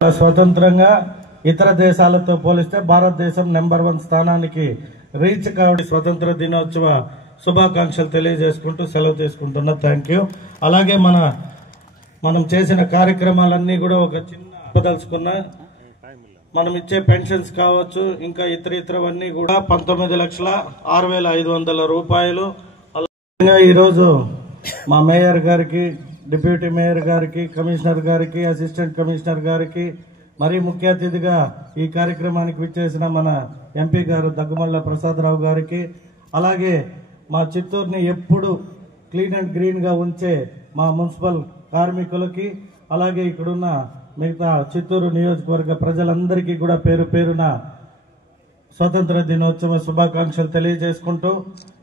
స్వతంత్రంగా ఇతర దేశాలతో పోలిస్తే భారతదేశం నెంబర్ 1 స్థానానికి రీచ్ కావడం స్వతంత్ర దినోత్సవ శుభాకాంక్షలు తెలియజేసుకుంటూ సెలవు తీసుకుంటున్నా. Thank you. అలాగే మనం చేసిన కార్యక్రమాలన్నీ కూడా ఒక చిన్న చెప్పదలుచుకున్నా. మనం ఇచ్చే పెన్షన్స్ కావచ్చు, ఇంకా ఇతరవన్నీ కూడా 19,06,500 రూపాయలు. అలాగే ఈరోజు మా మేయర్ గారికి, డిప్యూటీ మేయర్ గారికి, కమిషనర్ గారికి, అసిస్టెంట్ కమిషనర్ గారికి, మరీ ముఖ్య అతిథిగా ఈ కార్యక్రమానికి విచ్చేసిన మన ఎంపీ గారు దగ్గుమల్ల ప్రసాదరావు గారికి, అలాగే మా చిత్తూరుని ఎప్పుడు క్లీన్ అండ్ గ్రీన్ గా ఉంచే మా మున్సిపల్ కార్మికులకి, అలాగే ఇక్కడున్న మిగతా చిత్తూరు నియోజకవర్గ ప్రజలందరికీ కూడా పేరు పేరున స్వతంత్ర దినోత్సవ శుభాకాంక్షలు తెలియజేసుకుంటూ,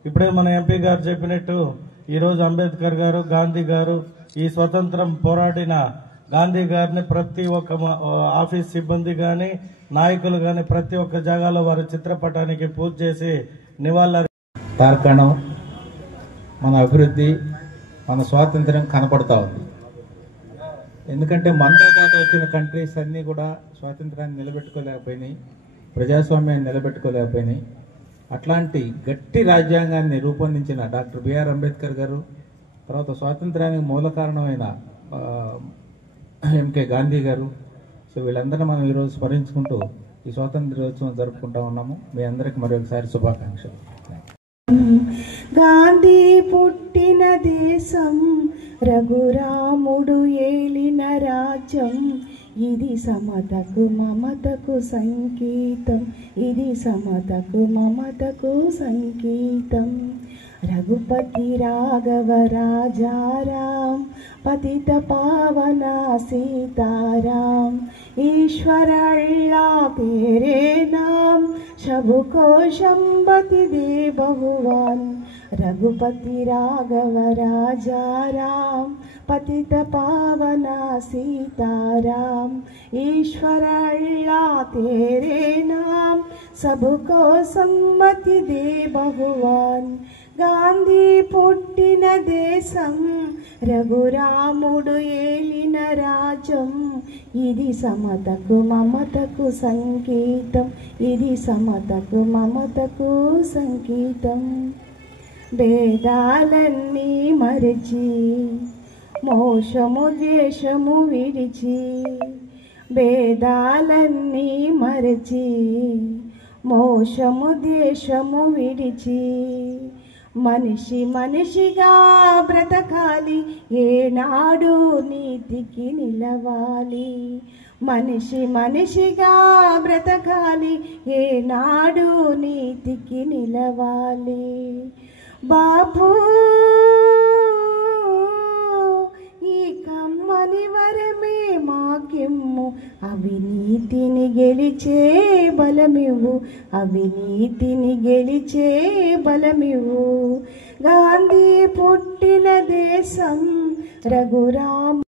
ఇప్పుడే మన ఎంపీ గారు చెప్పినట్టు ఈరోజు అంబేద్కర్ గారు, గాంధీ గారు, ఈ స్వతంత్రం పోరాడిన గాంధీ గారిని ప్రతి ఒక్క ఆఫీస్ సిబ్బంది గాని, నాయకులు గాని ప్రతి ఒక్క జాగాలో వారి చిత్రపటానికి పూజ చేసి నివాళులు తార్కాణం మన అభివృద్ధి, మన స్వాతంత్ర్యం కనపడతా ఉంది. ఎందుకంటే మనతో పాటు వచ్చిన కంట్రీస్ అన్నీ కూడా స్వాతంత్రాన్ని నిలబెట్టుకోలేకపోయినాయి, ప్రజాస్వామ్యాన్ని నిలబెట్టుకోలేకపోయినాయి. అట్లాంటి గట్టి రాజ్యాంగాన్ని రూపొందించిన డాక్టర్ బిఆర్ అంబేద్కర్ గారు, తర్వాత స్వాతంత్రానికి మూల కారణమైన ఎంకే గాంధీ గారు, సో వీళ్ళందరినీ మనం ఈరోజు స్మరించుకుంటూ ఈ స్వాతంత్ర దినోత్సవం జరుపుకుంటా ఉన్నాము. మీ అందరికి మరొకసారి శుభాకాంక్షలు. గాంధీ పుట్టిన దేశం, రఘురాముడు ఏలిన రాజ్యం, ఇది సమతకు మమతకు సంకేతం, ఇది సమతకు మమతకు సంకేతం. రఘుపతి రాఘవ రాజారాం, పతిత పావన सीताराम, ईश्वर अल्लाह तेरे नाम, सबको संपत्ति दे भगवान. रघुपति राघव राजाराम, पतित पावन सीताराम, ईश्वर अल्लाह तेरे नाम, सबको सम्मति दे भगवान. గాంధీ పుట్టిన దేశం, రఘురాముడు ఏలిన రాజ్యం, ఇది సమతకు మమతకు సంకేతం, ఇది సమతకు మమతకు సంకేతం. భేదాలన్నీ మరచి, మోసము ద్వేషము విడిచి, భేదాలన్నీ మరచి, మోసము ద్వేషము విడిచి, మనిషి మనిషిగా బ్రతకాలి, ఏనాడు నీతికి నిలవాలి. మనిషి మనిషిగా బ్రతకాలి, ఏనాడు నీతికి నిలవాలి. బాబూ ఈ కమ్మని వరమే మాకిమ్ము, అవినీతిని గెలిచే బలమివ్వు, అవినీతిని గెలిచే బలమివ్వు. గాంధీ పుట్టిన దేశం, రఘురామ